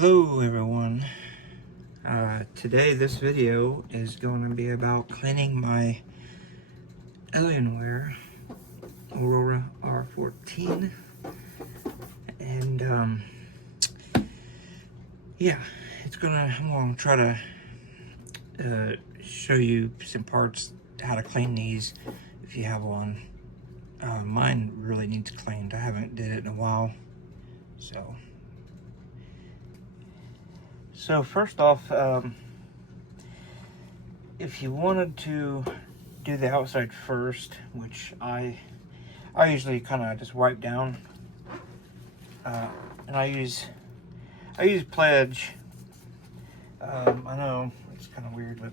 Hello everyone. Today this video is going to be about cleaning my Alienware Aurora R14, and yeah, I'm going to try to show you some parts how to clean these if you have one. Mine really needs cleaned. I haven't did it in a while, So first off, if you wanted to do the outside first, which I usually kind of just wipe down, and I use Pledge. I know it's kind of weird, but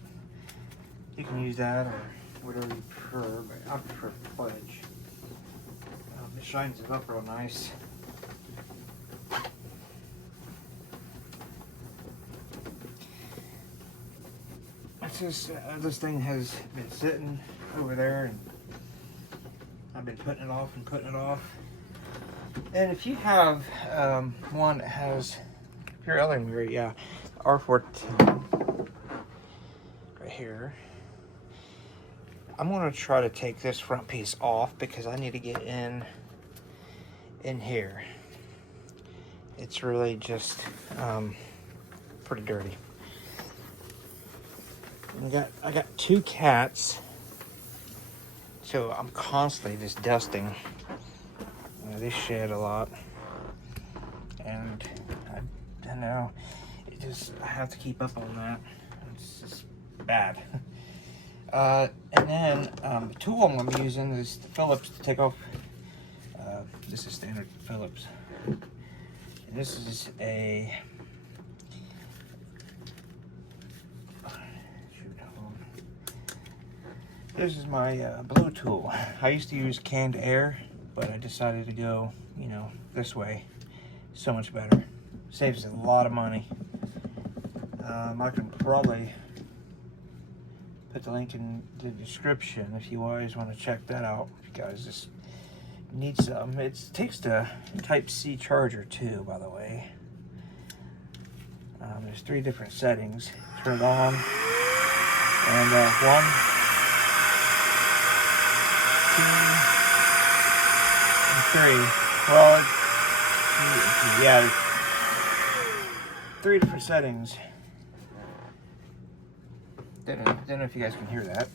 you can use that or whatever you prefer. But I prefer Pledge. It shines it up real nice. This thing has been sitting over there, and I've been putting it off and putting it off. And if you have one that has your Alienware, yeah, R14 right here, I'm going to try to take this front piece off because I need to get in here. It's really just pretty dirty. I got two cats, so I'm constantly just dusting. They shed a lot, and I know I have to keep up on that. It's just bad. And then the tool I'm using is the Phillips to take off. This is standard Phillips, and this is a. This is my blow tool. I used to use canned air, but I decided to go, this way. So much better. Saves a lot of money. I can probably put the link in the description if you guys want to check that out. If you guys just need some. It takes the Type-C charger too, by the way. There's 3 different settings. Turn it on. And 1, 2, and 3. Well, yeah, 3 different settings. Don't know if you guys can hear that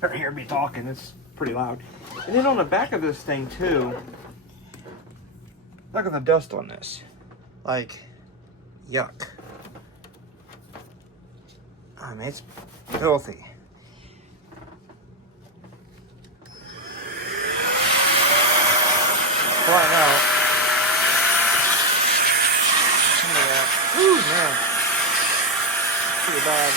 or hear me talking. It's pretty loud. And then on the back of this thing too, look at the dust on this. Like, yuck. I mean, it's filthy. Flying out. Look at that. Ooh, man. Pretty bad.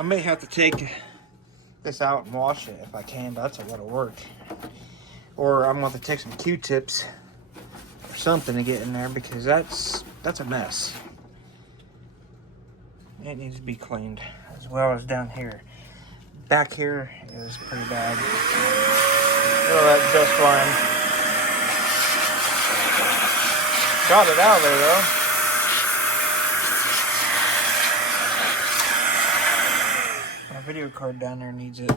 I may have to take this out and wash it if I can, but that's a lot of work. Or I'm going to have to take some Q-tips or something to get in there because that's a mess. It needs to be cleaned as well as down here. Back here is pretty bad. Look at that dust flying. Got it out of there though. My video card down there needs it.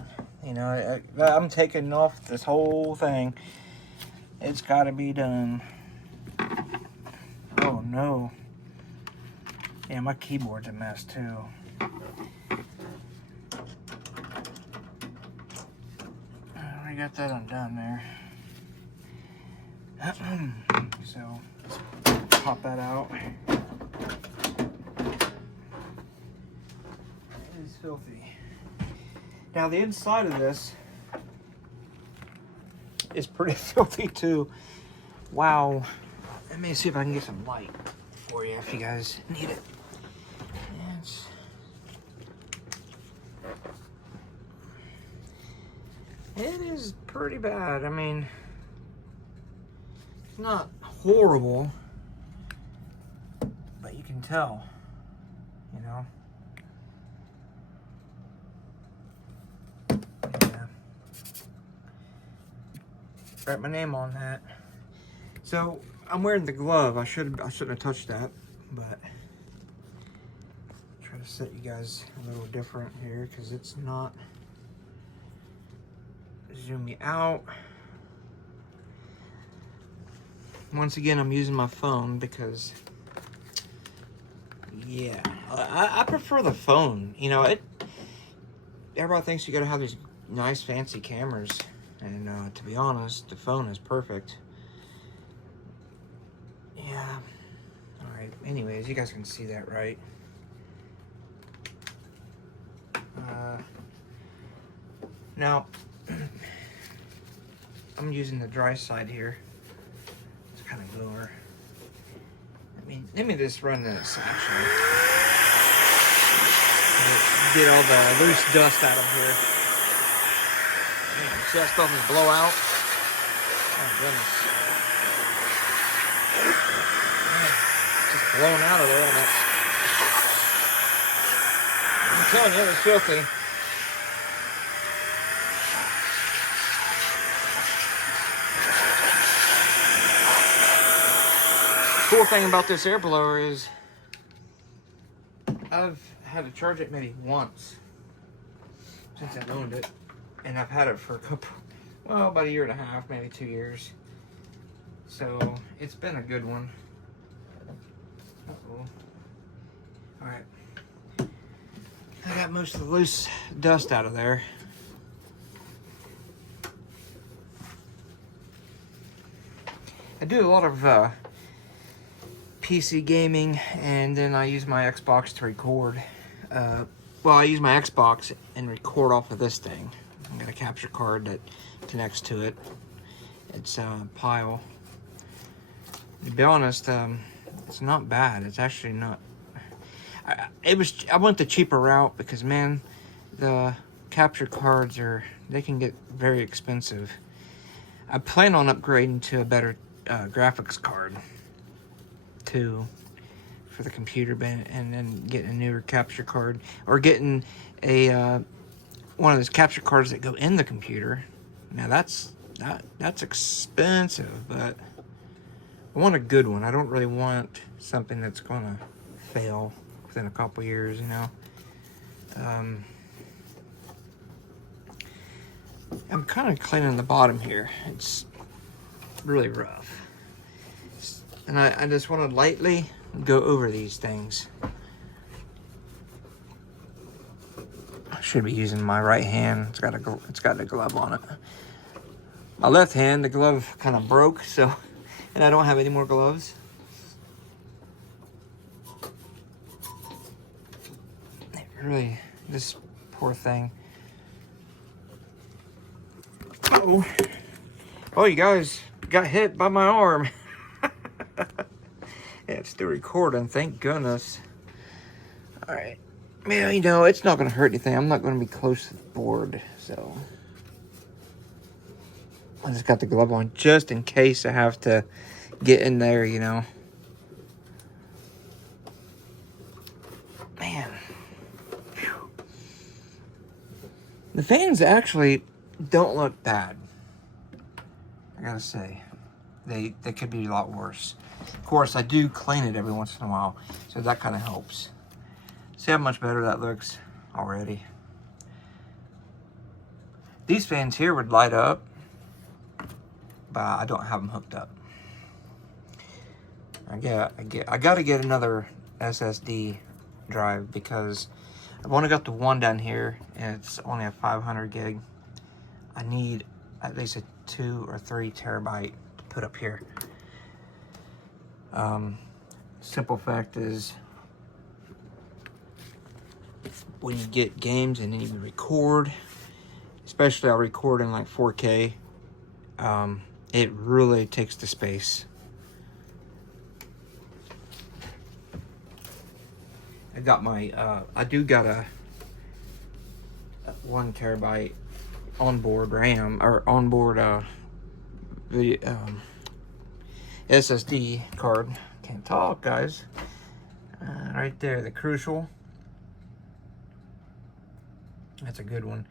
I'm taking off this whole thing. It's got to be done. Oh no. Yeah, my keyboard's a mess too. I got that undone there. So let's pop that out. It is filthy. Now the inside of this is pretty filthy too. Wow. Let me see if I can get some light for you if you guys need it. It is pretty bad. I mean, it's not horrible, but you can tell, Yeah. Write my name on that. So I'm wearing the glove. I shouldn't have touched that, but try to set you guys a little different here because it's not. Zoom me out. Once again, I'm using my phone because, yeah, I prefer the phone. You know, everybody thinks you gotta have these nice fancy cameras, and to be honest, the phone is perfect. Yeah. All right. Anyways, you guys can see that, right? Now, I'm using the dry side here. It's kind of lower. Let me just run this actually. Get all the loose dust out of here. Man, see that stuff is blow out? Oh goodness. Man, just blown out of there. And I'm telling you, it's filthy. The cool thing about this air blower is I've had to charge it maybe once since I've owned it, and I've had it for about a year and a half, maybe 2 years. So it's been a good one. Uh-oh. All right, I got most of the loose dust out of there. I do a lot of PC gaming, and then I use my Xbox to record. Well, I use my Xbox and record off of this thing. I got a capture card that connects to it. It's a Pile. To be honest, it's not bad. It's actually not. I went the cheaper route because, man, the capture cards they can get very expensive. I plan on upgrading to a better graphics card too for the computer, and then getting a newer capture card, or getting a one of those capture cards that go in the computer. Now that's expensive, but I want a good one. I don't really want something that's gonna fail within a couple years, you know. I'm kind of cleaning the bottom here. It's really rough. And I just want to lightly go over these things. I should be using my right hand. It's got a glove on it. My left hand, the glove kind of broke, so, and I don't have any more gloves. Really, this poor thing. Uh-oh. Oh, you guys got hit by my arm. Yeah, it's still recording, thank goodness. All right. Man, you know, it's not going to hurt anything. I'm not going to be close to the board, so I just got the glove on just in case I have to get in there, you know. Man. Whew. The fans actually don't look bad, I gotta say. They could be a lot worse. Of course, I do clean it every once in a while, so that kind of helps. See how much better that looks already. These fans here would light up, but I don't have them hooked up. I got to get another SSD drive because I've only got the one down here, and it's only a 500 gig. I need at least a 2 or 3 terabyte to put up here. Simple fact is, when you get games and then you record, especially I'll record in like 4K, it really takes the space. I got my, I do got a 1 terabyte onboard RAM, or onboard SSD card. Can't talk, guys. Right there, the Crucial. That's a good one.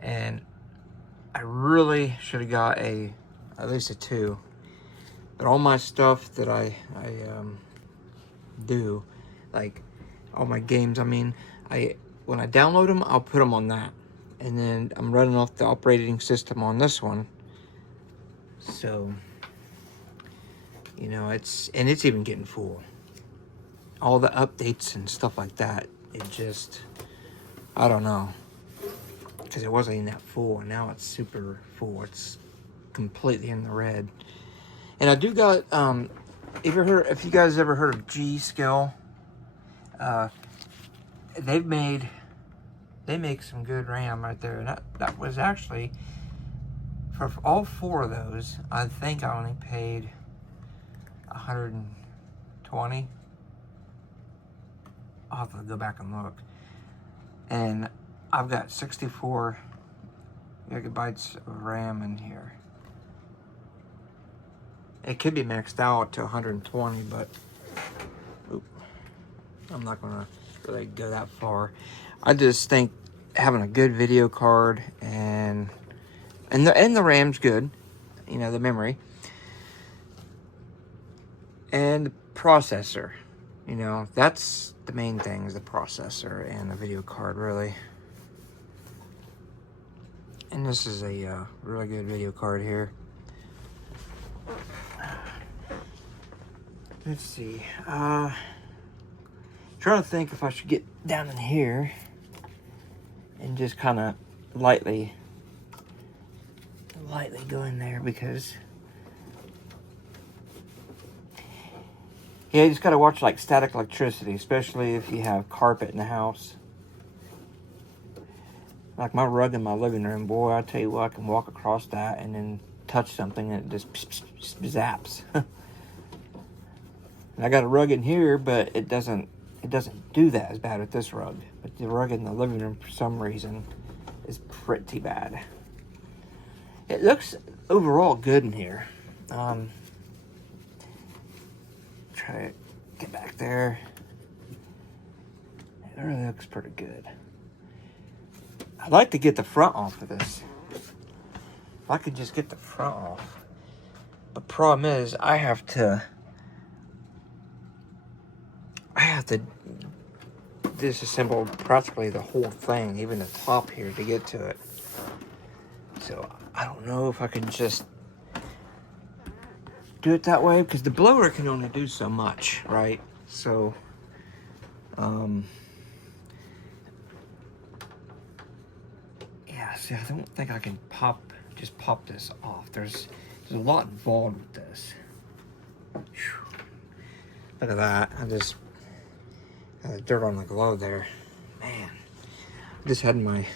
And I really should have got at least a 2. But all my stuff that I do, like all my games, I mean, when I download them, I'll put them on that. And then I'm running off the operating system on this one. So, you know, it's even getting full. All the updates and stuff like that, it just, I don't know. Because it wasn't even that full, and now it's super full. It's completely in the red. And I do got, if you guys ever heard of G-Skill, they make some good RAM right there. And that was actually, for all 4 of those, I think I only paid $120. I'll have to go back and look. And I've got 64 gigabytes of RAM in here. It could be maxed out to 120, but I'm not gonna really go that far. I just think having a good video card and the RAM's good, you know, the memory, and the processor, you know, that's the main thing, is the processor and the video card, really. And this is a really good video card here. Let's see. Trying to think if I should get down in here and just kind of lightly go in there, because yeah, you just gotta watch like static electricity, especially if you have carpet in the house. Like my rug in my living room, boy, I tell you what, I can walk across that and then touch something and it just zaps. And I got a rug in here, but it doesn't do that as bad with this rug. But the rug in the living room, for some reason, is pretty bad. It looks overall good in here. Try to get back there. It really looks pretty good. I'd like to get the front off of this. If I could just get the front off. But problem is, I have to disassemble practically the whole thing, even the top here, to get to it. So I don't know if I can just do it that way, because the blower can only do so much, right? So yeah, see, I don't think I can just pop this off. There's a lot involved with this. Whew. Look at that. I just got dirt on the glove there. Man, I just had my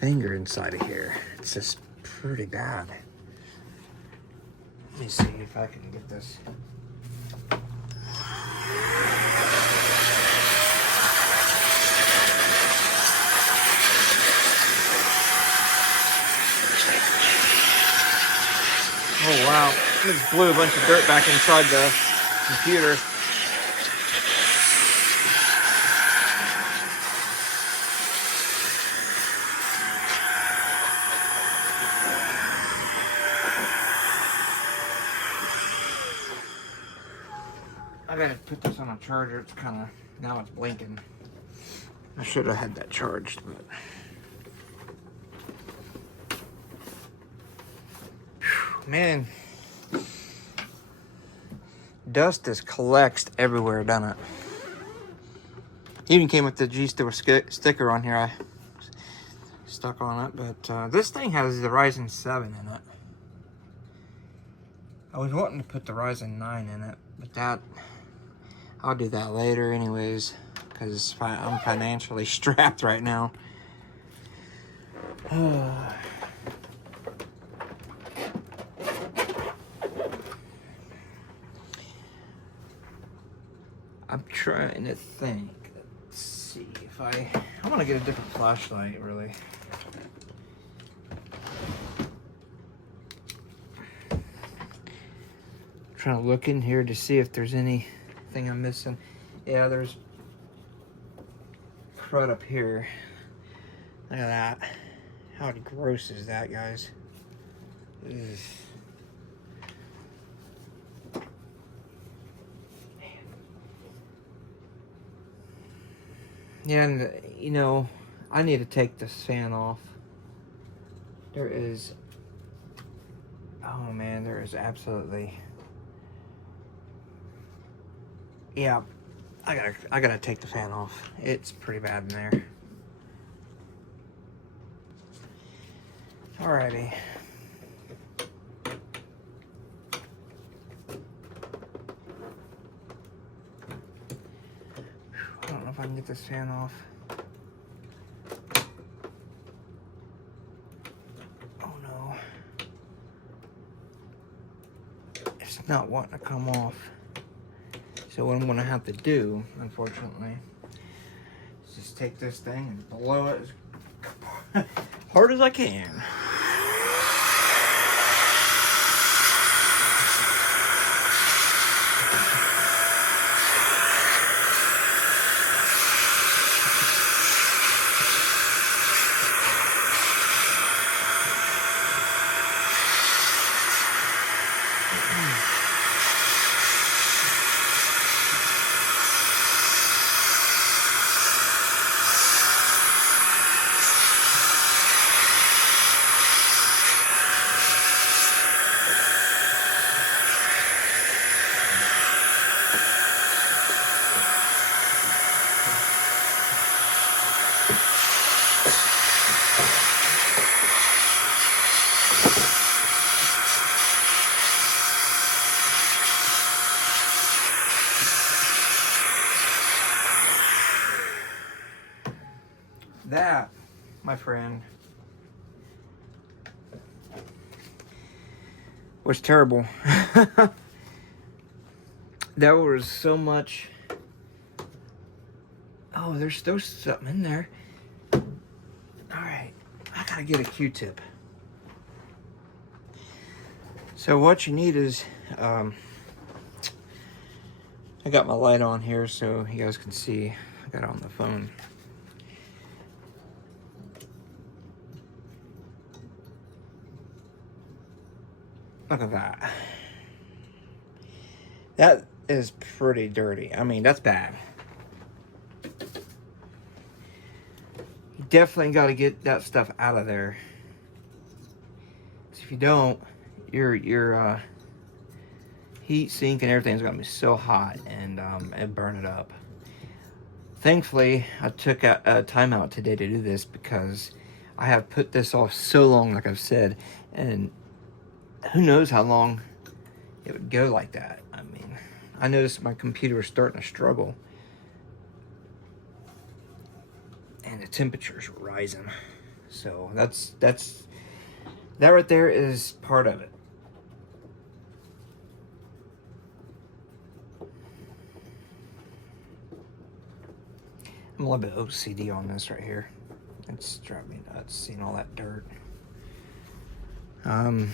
finger inside of here. It's just pretty bad. Let me see if I can get this. Oh wow, I just blew a bunch of dirt back inside the computer. I gotta put this on a charger. It's kind of, now it's blinking. I should have had that charged, but whew, man, dust just collects everywhere, doesn't it? Even came with the G-Store sticker on here. I stuck on it, but this thing has the Ryzen 7 in it. I was wanting to put the Ryzen 9 in it, but that, I'll do that later anyways, because I'm financially strapped right now. I'm trying to think. Let's see if I want to get a different flashlight, really. Trying to look in here to see if there's anything I'm missing. Yeah, there's crud up here. Look at that. How gross is that, guys? Ugh. And, you know, I need to take this fan off. There is... Oh, man, there is absolutely... Yeah, I gotta take the fan off. It's pretty bad in there. Alrighty. I don't know if I can get this fan off. Oh no. It's not wanting to come off. So what I'm gonna have to do, unfortunately, is just take this thing and blow it as hard as I can. That, my friend, was terrible. There was so much. Oh, there's still something in there. Alright, I gotta get a Q-tip. So what you need is, I got my light on here so you guys can see. I got it on the phone. Look at that. That is pretty dirty. I mean, that's bad. You definitely got to get that stuff out of there. If you don't, your heat sink and everything's gonna be so hot and it burn it up. Thankfully, I took a time out today to do this because I have put this off so long, like I've said, and who knows how long it would go like that. I mean, I noticed my computer was starting to struggle. And the temperature's rising. So that right there is part of it. I'm a little bit OCD on this right here. It's driving me nuts seeing all that dirt. Get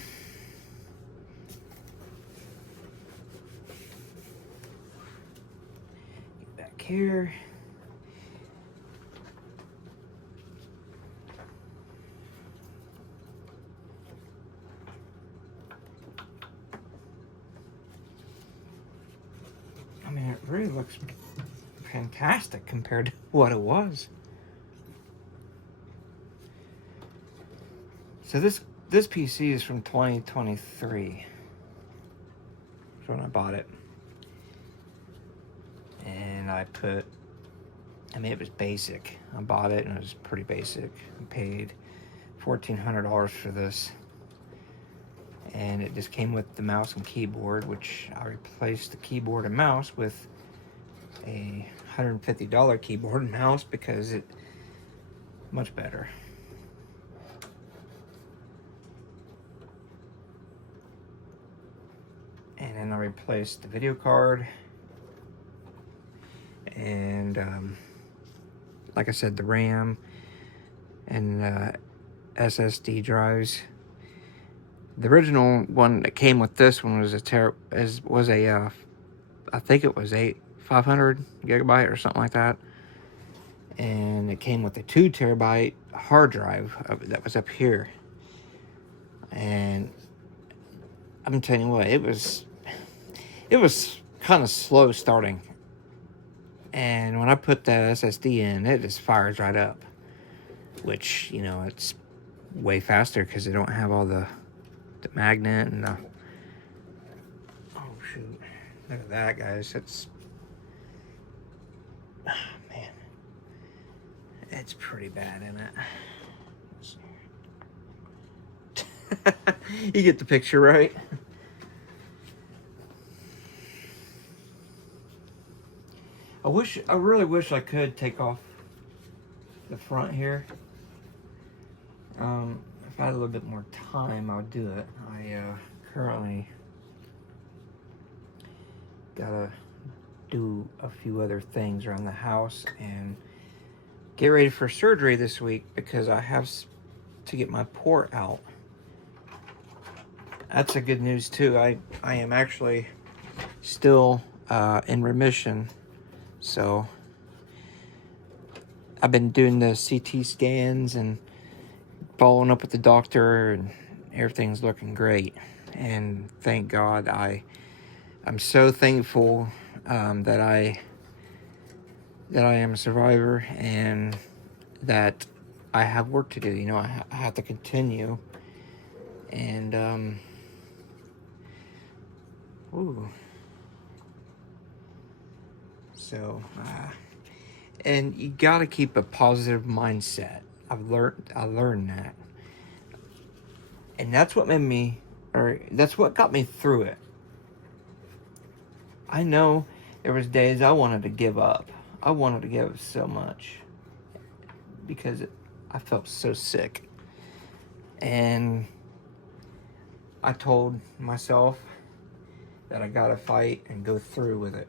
back here. I mean, it really looks fantastic compared to what it was. So this PC is from 2023. That's when I bought it. And I mean, it was basic. I bought it and it was pretty basic. I paid $1,400 for this. And it just came with the mouse and keyboard, which I replaced the keyboard and mouse with a $150 keyboard and mouse because it's much better. And then I replaced the video card and like I said, the RAM and SSD drives. The original one that came with this one was I think it was 500 gigabyte or something like that, and it came with a 2 terabyte hard drive that was up here. And I'm telling you what, it was kind of slow starting, And when I put the SSD in, it just fires right up. Which, you know, it's way faster because they don't have all the magnet and the... Oh, shoot. Look at that, guys. It's... Oh, man. It's pretty bad, isn't it? You get the picture, right? I really wish I could take off the front here. If I had a little bit more time, I would do it. I currently gotta do a few other things around the house and get ready for surgery this week because I have to get my port out. That's a good news too. I am actually still in remission. So I've been doing the CT scans and following up with the doctor, and everything's looking great. And thank God, I'm so thankful that I am a survivor and that I have work to do. You know, I have to continue. And ooh. So, and you got to keep a positive mindset. I learned that. And that's what that's what got me through it. I know there was days I wanted to give up. I wanted to give up so much because I felt so sick. And I told myself that I got to fight and go through with it.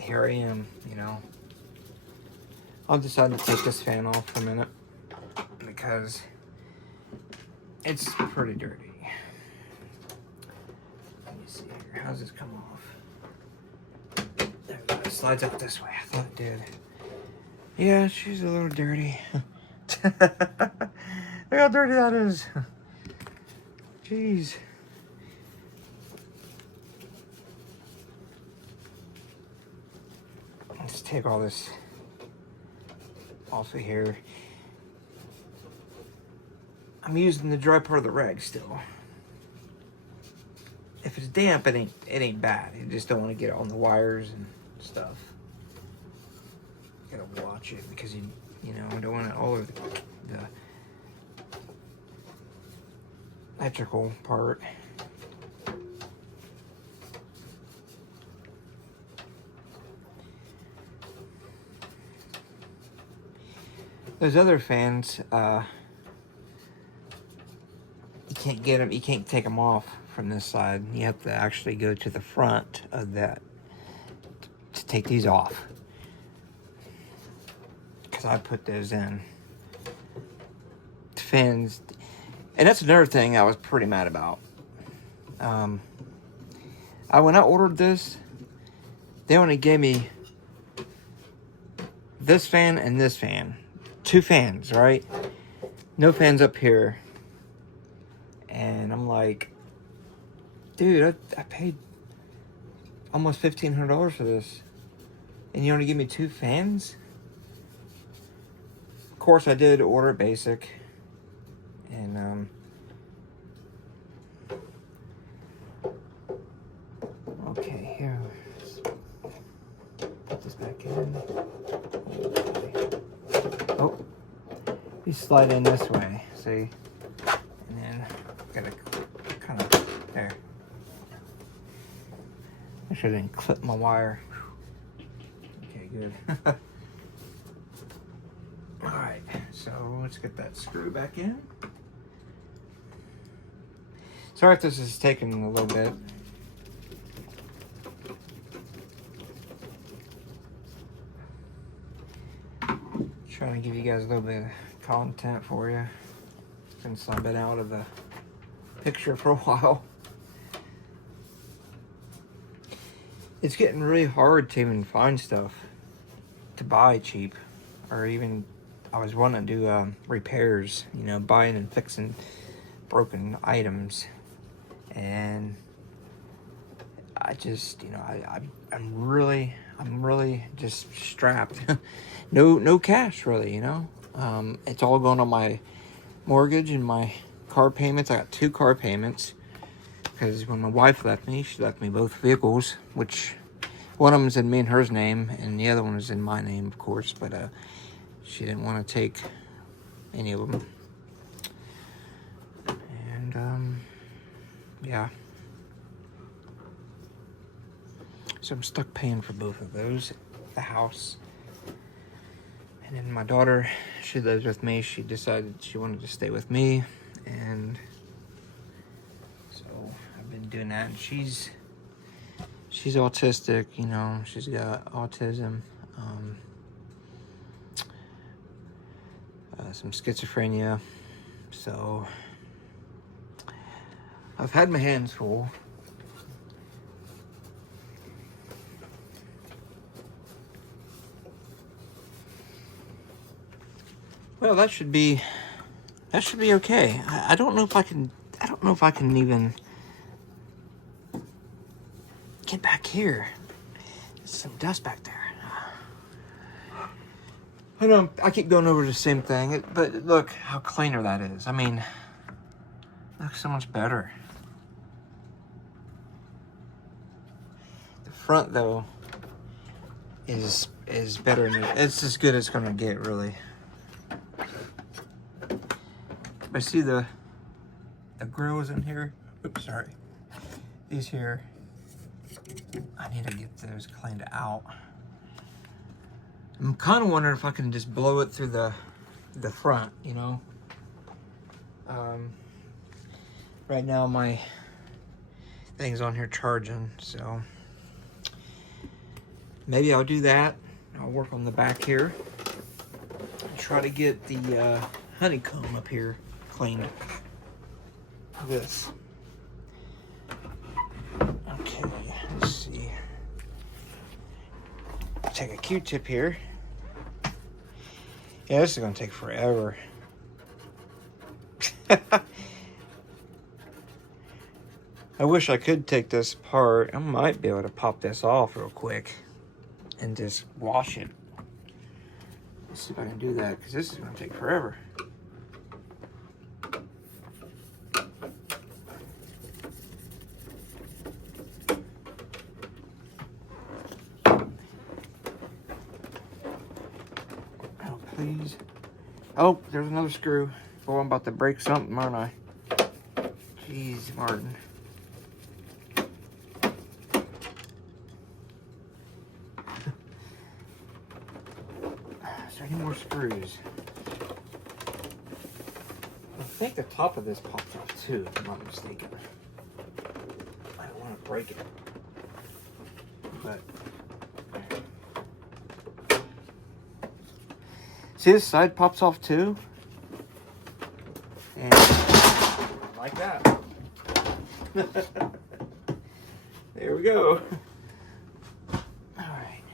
Here I am, you know. I'll decide to take this fan off for a minute because it's pretty dirty. Let me see here. How's this come off? There we go. It slides up this way. I thought it did. Yeah, she's a little dirty. Look how dirty that is. Jeez. Let's take all this off of here. I'm using the dry part of the rag still. If it's damp, it ain't bad. You just don't want to get it on the wires and stuff. You gotta watch it because you don't want it all over the electrical part. Those other fans, you can't get them. You can't take them off from this side. You have to actually go to the front of that to take these off. Because I put those in. Fans, and that's another thing I was pretty mad about. When I ordered this, they only gave me this fan and this fan. 2 fans, right? No fans up here. And I'm like, dude, I paid almost $1,500 for this. And you only give me 2 fans? Of course, I did order basic. And, okay, here. Put this back in. Oh, you slide in this way, see? And then gotta kind of there. I should have clipped my wire. Okay, good. Alright, so let's get that screw back in. Sorry if this is taking a little bit. Trying to give you guys a little bit of content for you since I've been out of the picture for a while. It's getting really hard to even find stuff to buy cheap, or even I was wanting to do repairs, you know, buying and fixing broken items, and I just, you know, I'm really just strapped. No cash really, you know. It's all going on my mortgage and my car payments. I got 2 car payments because when my wife left me, she left me both vehicles, which one of them's in me and her's name, and the other one is in my name, of course. But she didn't want to take any of them, and yeah. So I'm stuck paying for both of those, the house. And then my daughter, she lives with me. She decided she wanted to stay with me. And so I've been doing that. And she's autistic, you know. She's got autism, some schizophrenia. So I've had my hands full. Well, that should be okay. I don't know if I can even get back here. There's some dust back there. I know I keep going over the same thing, but look how cleaner that is. I mean, looks so much better. The front though is better. It's as good as it's gonna get, really. I see the grills in here. Oops, sorry. These here, I need to get those cleaned out. I'm kind of wondering if I can just blow it through the front, you know. Right now my thing's on here charging, so maybe I'll do that. I'll work on the back here. Try to get the honeycomb up here cleaned. This. Okay, let's see. Take a Q-tip here. Yeah, this is gonna take forever. I wish I could take this apart. I might be able to pop this off real quick and just wash it. Let's see if I can do that, because this is gonna take forever. Oh, please. Oh, there's another screw. Oh, I'm about to break something, aren't I? Jeez, Martin. Is there any more screws? I think the top of this popped off too, if I'm not mistaken. I don't want to break it. But see, this side pops off too. And like that. There we go. Alright.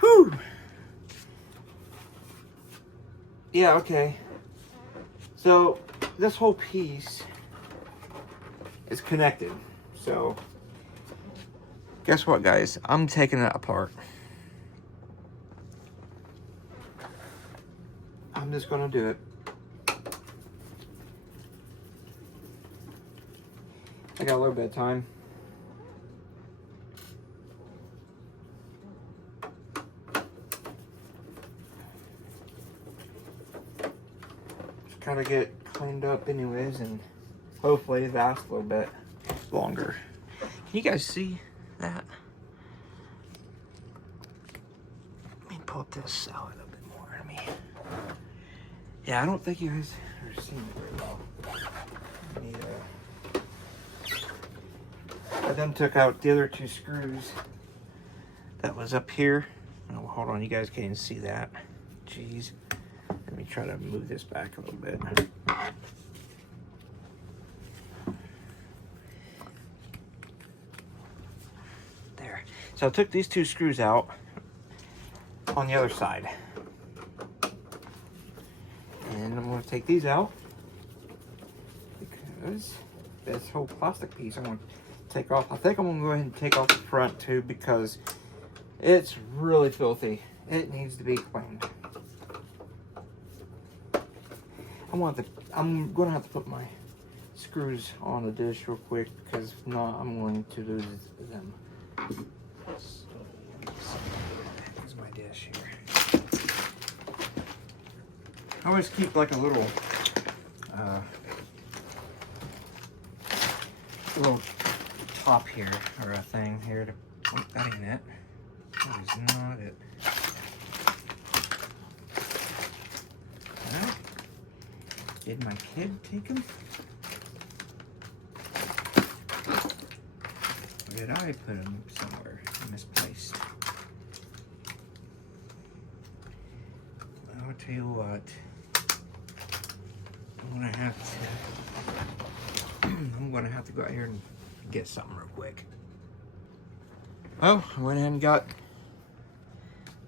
Whew. Yeah, okay. So this whole piece is connected. So guess what, guys? I'm taking it apart. I'm just gonna do it. I got a little bit of time. Just gotta get cleaned up anyways, and hopefully last a little bit longer. Can you guys see that? Let me pull this out a little bit more. Yeah, I don't think you guys are seeing it very well. I then took out the other 2 screws that was up here. Oh, hold on, you guys can't even see that. Jeez. Let me try to move this back a little bit. There. So I took these 2 screws out on the other side. And I'm going to take these out because this whole plastic piece I want to take off. I think I'm going to go ahead and take off the front too, because it's really filthy. It needs to be cleaned. I'm going to have to put my screws on the dish real quick, because if not, I'm going to lose them. So, here's my dish here. I always keep like a little top here, or a thing here to, oh, that ain't it. That is not it. Well, did my kid take them? Or did I put them somewhere misplaced? Well, I'll tell you what. I'm gonna have to go out here and get something real quick. Well, I went ahead and got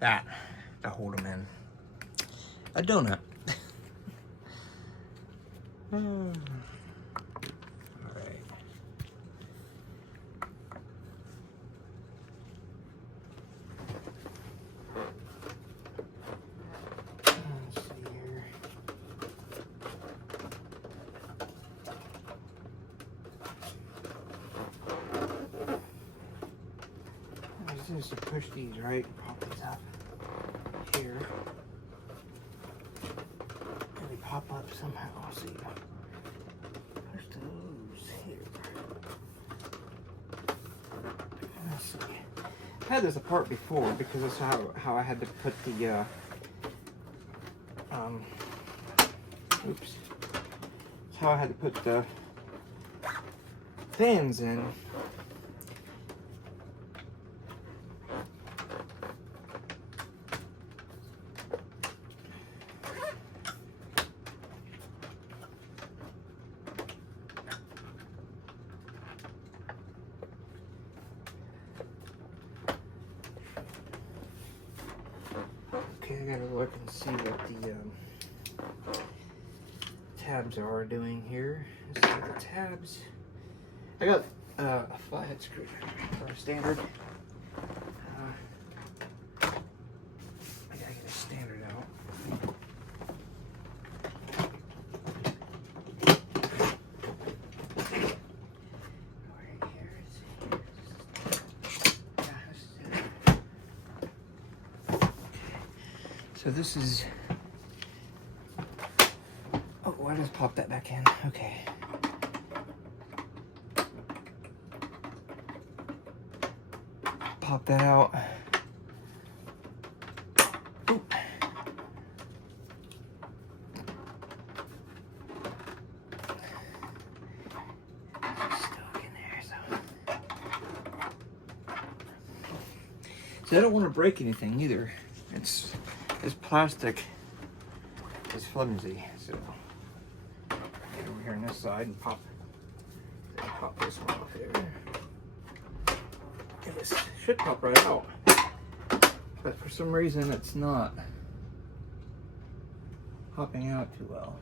that to hold them in. A donut. Alright. Let's see here. I just need to push these, right? Pop these up here. And they pop up somehow. I'll see. Push those here. Let's see. I had this apart before because that's how I had to put the oops. That's how I had to put the fans in. Okay, I gotta look and see what the tabs are doing here. Let's see the tabs. I got a flathead screwdriver for a standard. I gotta get a standard out. Right here, so this is, oh, I just popped that back in. Okay. Pop that out. Oop. It's stuck in there, so I don't want to break anything either. This plastic is flimsy, so get over here on this side and pop this one off here. And this should pop right out, but for some reason it's not popping out too well.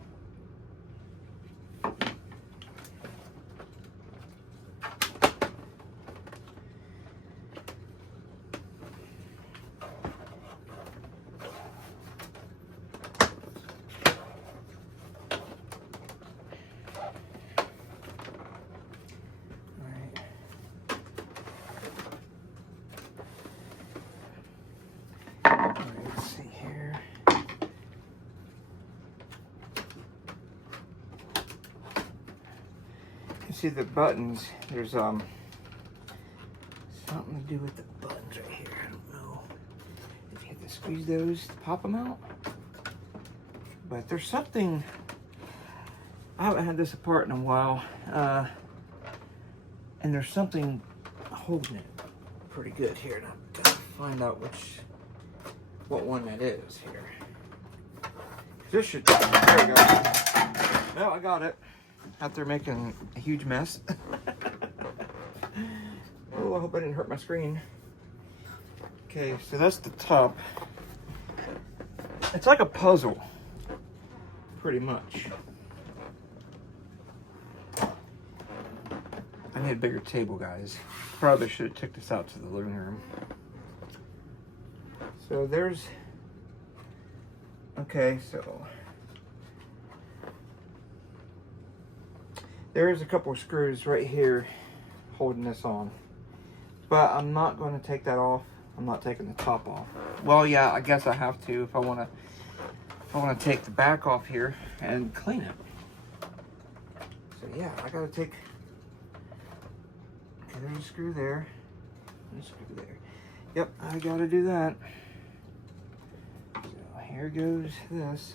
Let's see here. You see the buttons, there's something to do with the buttons right here. I don't know if you have to squeeze those to pop them out, but there's something. I haven't had this apart in a while, and there's something holding it pretty good here, and I'm gonna find out what one that is here. This should, there we go. Well, I got it. Out there making a huge mess. Oh, I hope I didn't hurt my screen. Okay, so that's the top. It's like a puzzle, pretty much. need a bigger table, guys. Probably should have took this out to the living room. So there's, okay, so there's a couple of screws right here holding this on. But I'm not going to take that off. I'm not taking the top off. Well, yeah, I guess I have to if I want to take the back off here and clean it. So yeah, I got to take, okay, there's a screw there. There's a screw there. Yep, I got to do that. So here goes this.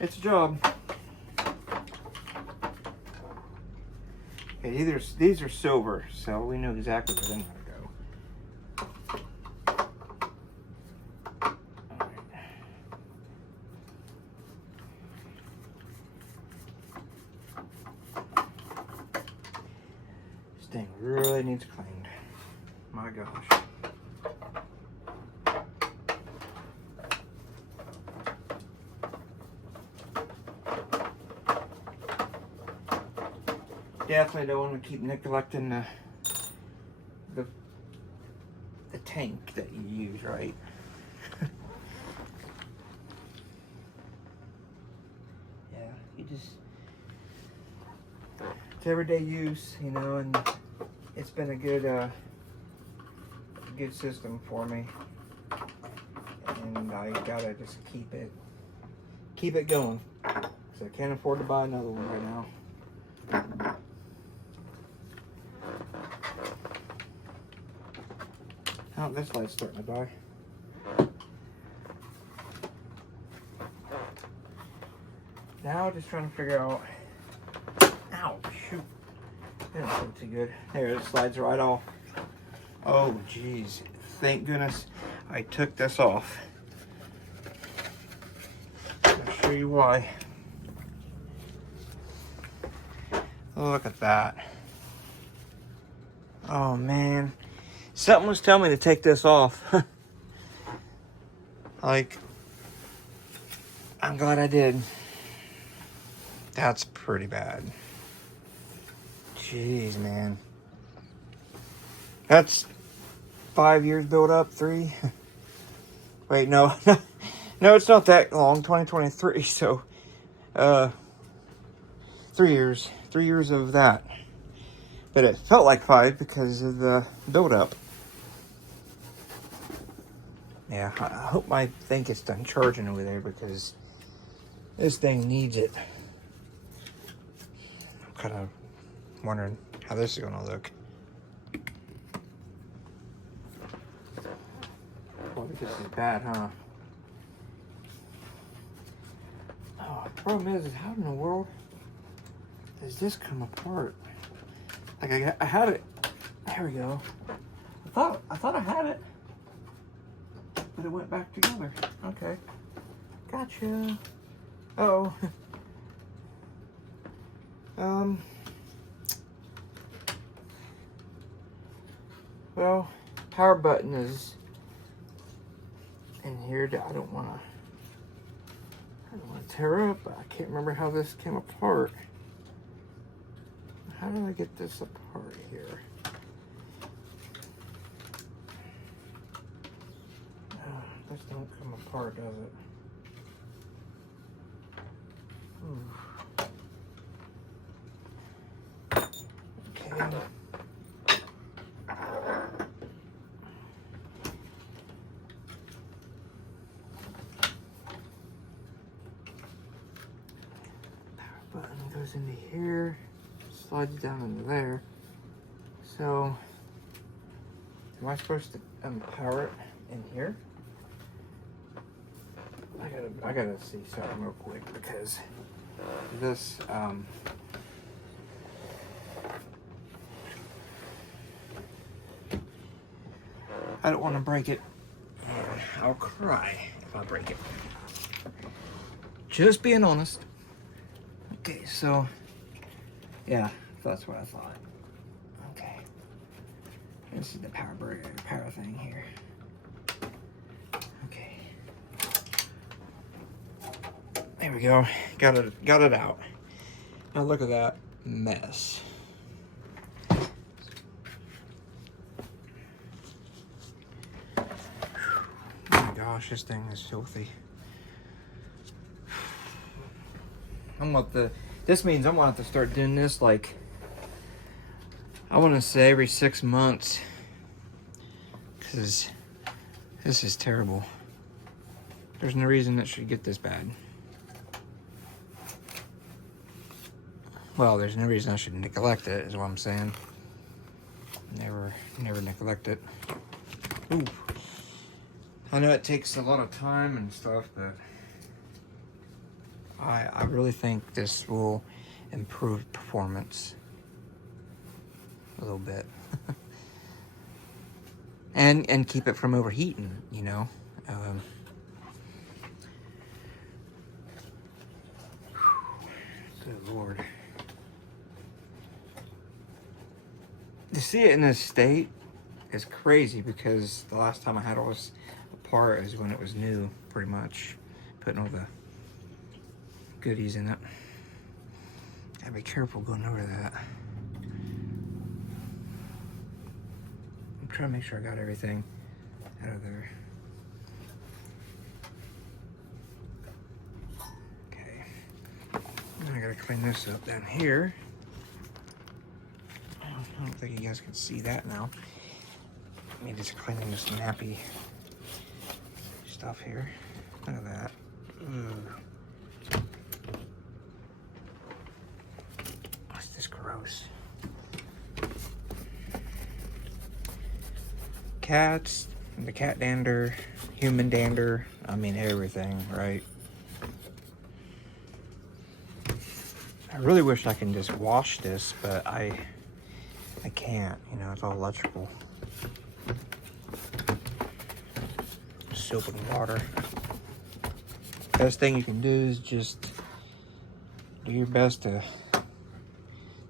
It's a job. Okay, these are silver, so we know exactly where they're going to go. All right. This thing really needs cleaned. My gosh. Definitely don't want to keep neglecting the tank that you use, right? Yeah, you just, it's everyday use, you know, and it's been a good system for me, and I gotta just keep it going, because I can't afford to buy another one right now. Oh, this light's starting to die. Now just trying to figure out, ow, shoot, that didn't feel too good. There, it slides right off. Oh, geez, thank goodness I took this off. I'll show you why. Look at that. Oh, man. Something was telling me to take this off. Like, I'm glad I did. That's pretty bad. Jeez, man. That's 5 years built up, 3. Wait, no. No, it's not that long, 2023, so, 3 years. 3 years of that. But it felt like 5 because of the build-up. Yeah, I hope my thing gets done charging over there because this thing needs it. I'm kind of wondering how this is going to look. Boy, this is bad, huh? Oh, the problem is how in the world does this come apart? Like I had it. There we go. I thought I had it, but it went back together. Okay, gotcha. Uh-oh. Well, power button is in here. I don't want to tear up. I can't remember how this came apart. How do I get this apart here? This don't come apart, does it? Okay. Power button goes into here. Slides down into there. So, am I supposed to power it in here? I gotta see something real quick because this I don't want to break it. I'll cry if I break it. Just being honest. Okay, so yeah, that's what I thought. Okay. This is the power thing here. Okay. There we go. Got it out. Now look at that mess. Oh my gosh, this thing is filthy. This means I'm gonna have to start doing this like, I want to say every 6 months, because this is terrible. There's no reason it should get this bad. Well, there's no reason I should neglect it, is what I'm saying. Never neglect it. Ooh. I know it takes a lot of time and stuff, but I really think this will improve performance a little bit. and keep it from overheating, you know. Good Lord. To see it in this state is crazy, because the last time I had all this apart is when it was new, pretty much. Putting all the goodies in it. Gotta be careful going over that. I'm trying to make sure I got everything out of there. Okay. Now I gotta clean this up down here. I don't think you guys can see that now. Let me just cleaning this nappy stuff here. Look at that. Ugh. What's this gross? Cats, the cat dander, human dander, I mean everything, right? I really wish I can just wash this, but I can't, you know, it's all electrical. Soap and water. Best thing you can do is just do your best to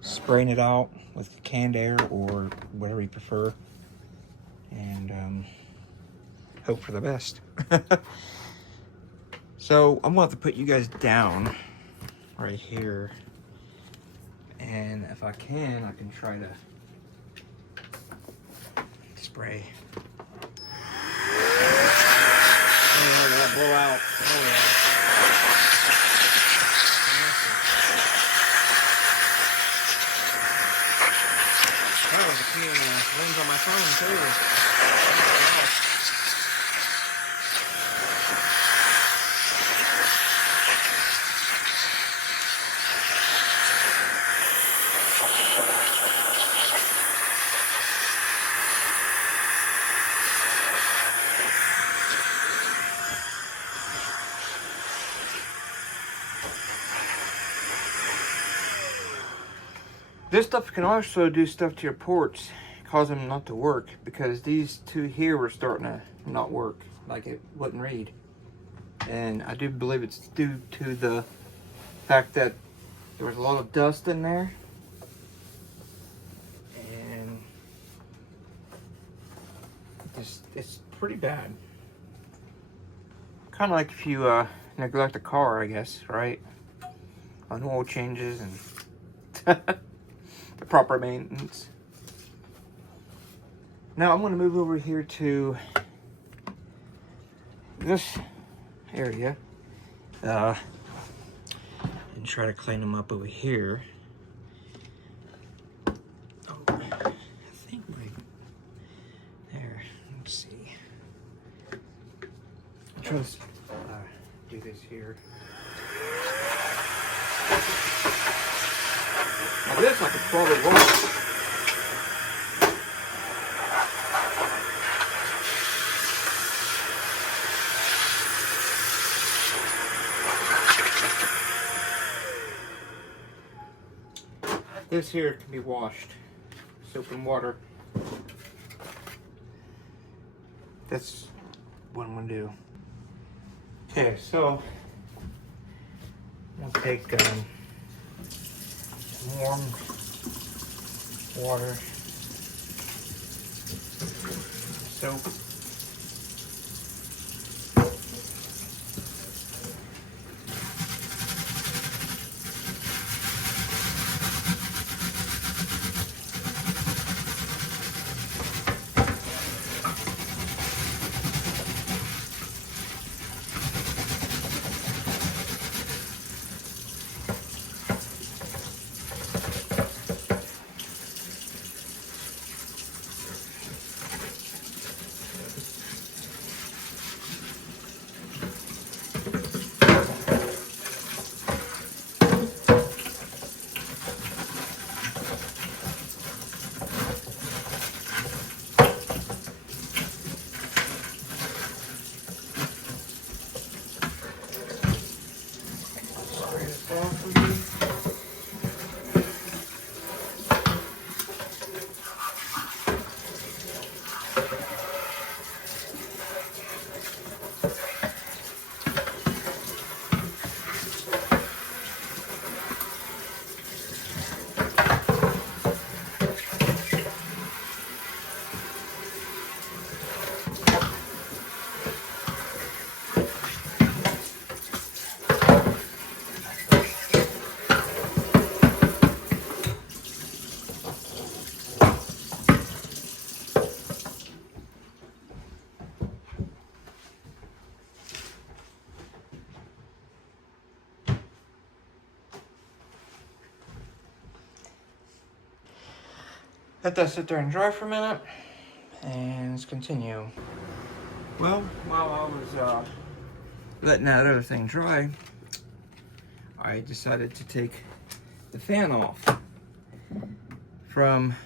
spraying it out with canned air or whatever you prefer, and hope for the best. So I'm gonna have to put you guys down right here, and if I can try to spray. Oh, that blow out. Oh yeah. That was a key in the lens on my phone too. This stuff can also do stuff to your ports, cause them not to work, because these two here were starting to not work, like it wouldn't read. And I do believe it's due to the fact that there was a lot of dust in there. And it's pretty bad. Kind of like if you neglect a car, I guess, right? On oil changes and the proper maintenance. Now I'm going to move over here to this area and try to clean them up over here. Oh, I think there. Let's see. I'll try to do this here. Now this I could probably wash. This here can be washed. Soap and water. That's what I'm gonna do. Okay, so I'm gonna take warm water. soap. Let that sit there and dry for a minute, and let's continue. Well, while I was letting that other thing dry, I decided to take the fan off from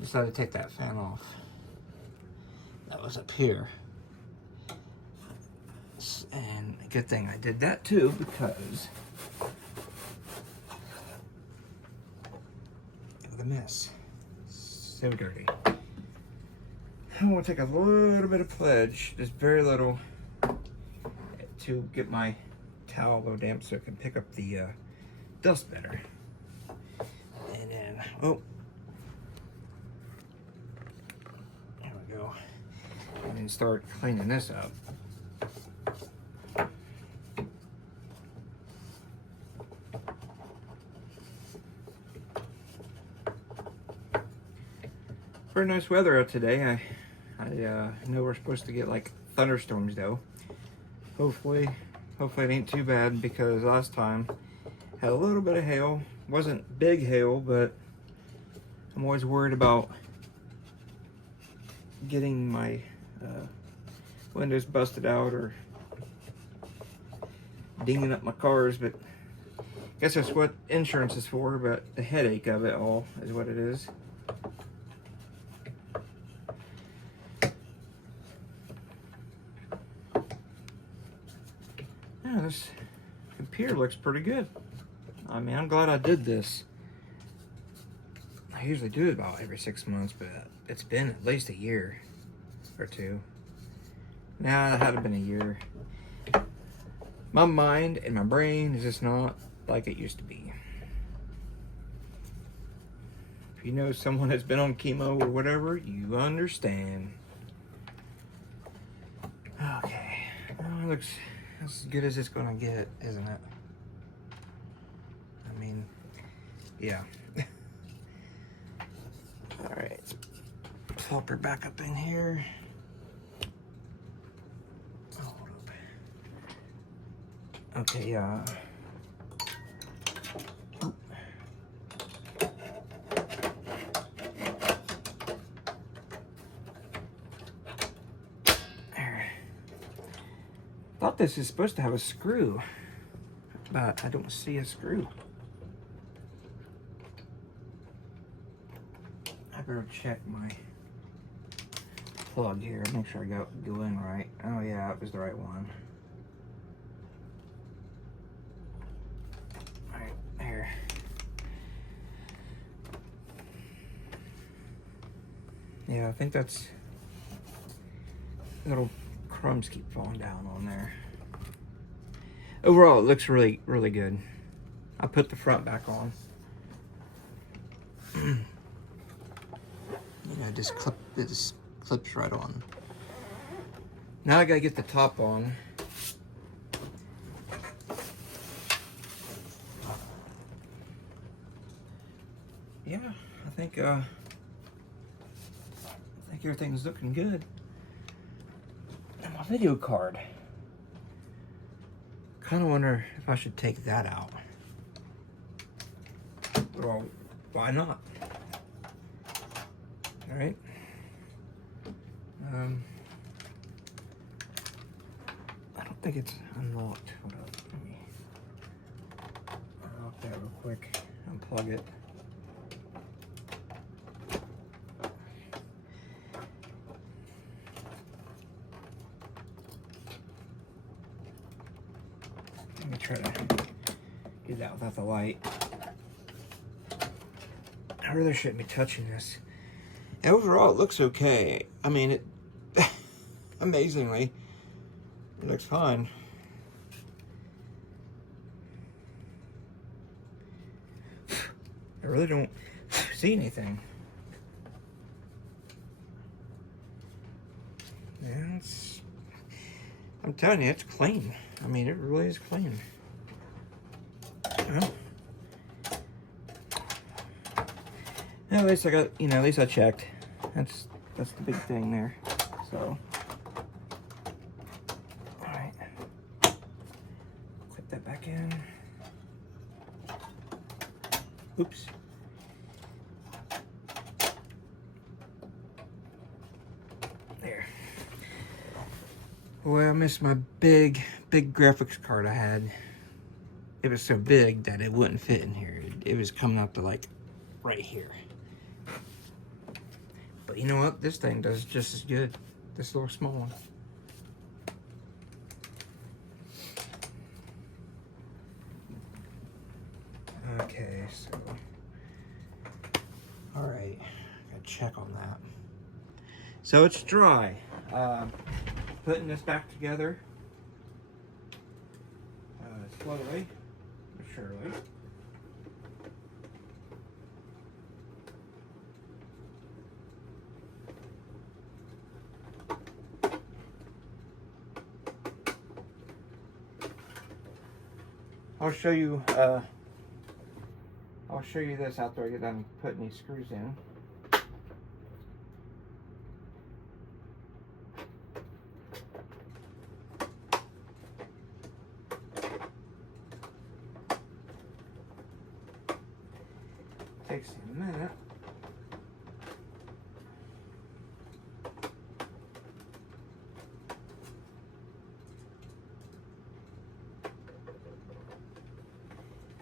decided to take that fan off. That was up here. And a good thing I did that too, because look at this. So dirty. I'm gonna take a little bit of pledge, just very little, to get my towel low damp so it can pick up the dust better. And then, oh, there we go. And then start cleaning this up. Very nice weather out today. I know we're supposed to get like thunderstorms though. Hopefully it ain't too bad, because last time had a little bit of hail. Wasn't big hail, but I'm always worried about getting my windows busted out or dinging up my cars, but I guess that's what insurance is for, but the headache of it all is what it is. Yeah, this computer looks pretty good. I mean, I'm glad I did this. I usually do it about every 6 months, but it's been at least a year or two. Nah, it had been a year. My mind and my brain is just not like it used to be. If you know someone that's been on chemo or whatever, you understand. Okay, well, it looks as good as it's gonna get, isn't it? I mean, yeah. All right, let's plop her back up in here. Hold up. Okay, yeah. Thought this is supposed to have a screw, but I don't see a screw. I better check my plug here, make sure I go in right. Oh yeah, it was the right one. All right, there. Yeah, I think that's little crumbs keep falling down on there. Overall, it looks really, really good. I put the front back on. You know, just clips right on. Now I gotta get the top on. Yeah, I think everything's looking good. And my video card. Kind of wonder if I should take that out. Well, why not? All right. I don't think it's unlocked. Hold on. Let me unlock that real quick. Unplug it. Let me try to get that without the light. I really shouldn't be touching this. Overall, it looks okay. I mean, it amazingly, it looks fine. I really don't see anything. Yeah, I'm telling you, it's clean. I mean, it really is clean. Well, at least I got, you know, at least I checked. That's the big thing there. So, all right, clip that back in. Oops. There. Boy, I missed my big graphics card I had. It was so big that it wouldn't fit in here. It was coming up to like right here. But you know what? This thing does just as good. This little small one. Okay, so. Alright, gotta check on that. So it's dry. Putting this back together. Slowly, but surely. I'll show you this after I get done putting these screws in. Takes a minute.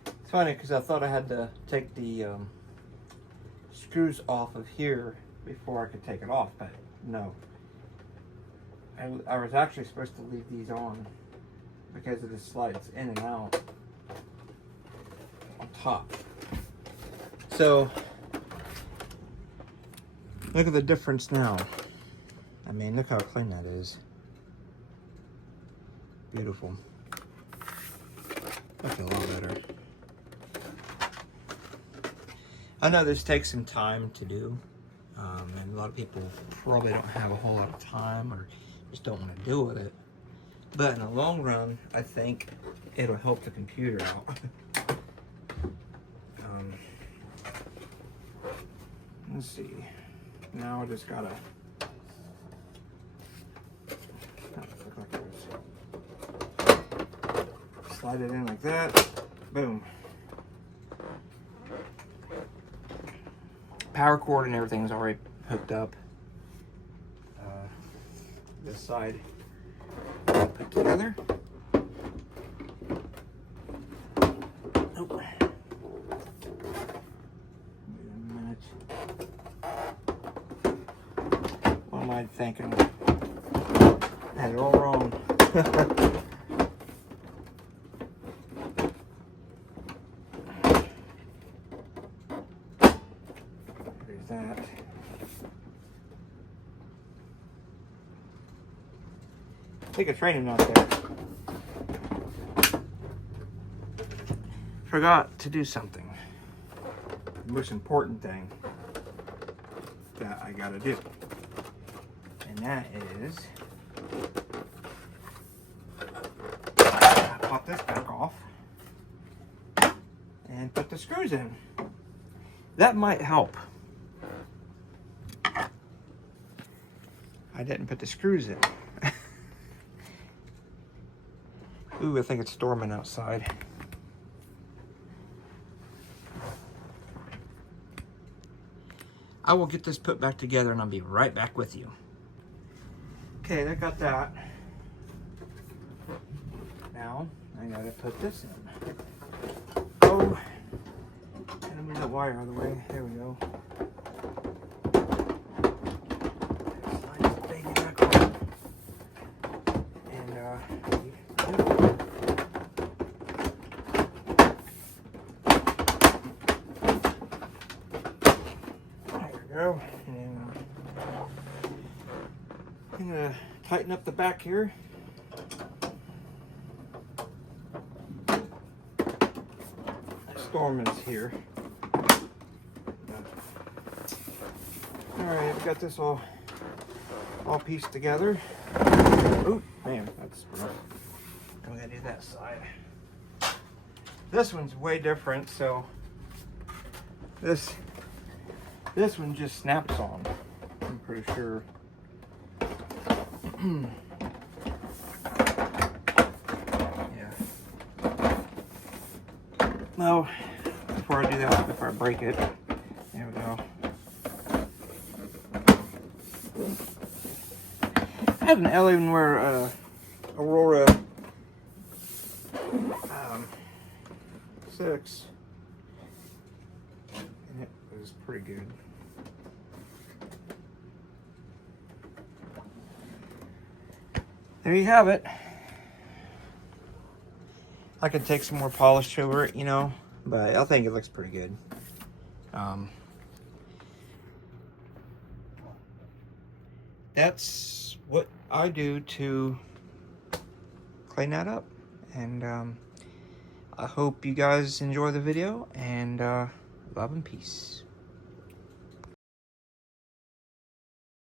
It's funny because I thought I had to take the screws off of here before I could take it off, but no. I was actually supposed to leave these on because of the slides in and out on top. So, look at the difference now. I mean, look how clean that is. Beautiful. I feel a lot better. I know this takes some time to do, and a lot of people probably don't have a whole lot of time or just don't want to deal with it. But in the long run, I think it'll help the computer out. Let's see. Now I just gotta slide it in like that. Boom. Power cord and everything's already hooked up. This side put together. Nope. What am I thinking? Had it all wrong. There's that. Take a training out there. forgot to do something. The most important thing that I gotta do. And that is pop this back off and put the screws in. That might help. I didn't put the screws in. Ooh, I think it's storming outside. I will get this put back together and I'll be right back with you. Okay, I got that. Now, I gotta put this in. Oh, gotta move that wire out of the way. There we go. Slide this baby back on. And, there we go. And I'm gonna tighten up the back here. Storm is here. Alright, we got this all pieced together. Oh man, that's rough. I'm gonna do that side. This one's way different, so this one just snaps on, I'm pretty sure. No, before I do that, before I break it, there we go. I have an Alienware Aurora 6, and it was pretty good. There you have it. I could take some more polish over it, you know, but I think it looks pretty good. That's what I do to clean that up. And I hope you guys enjoy the video, and love and peace.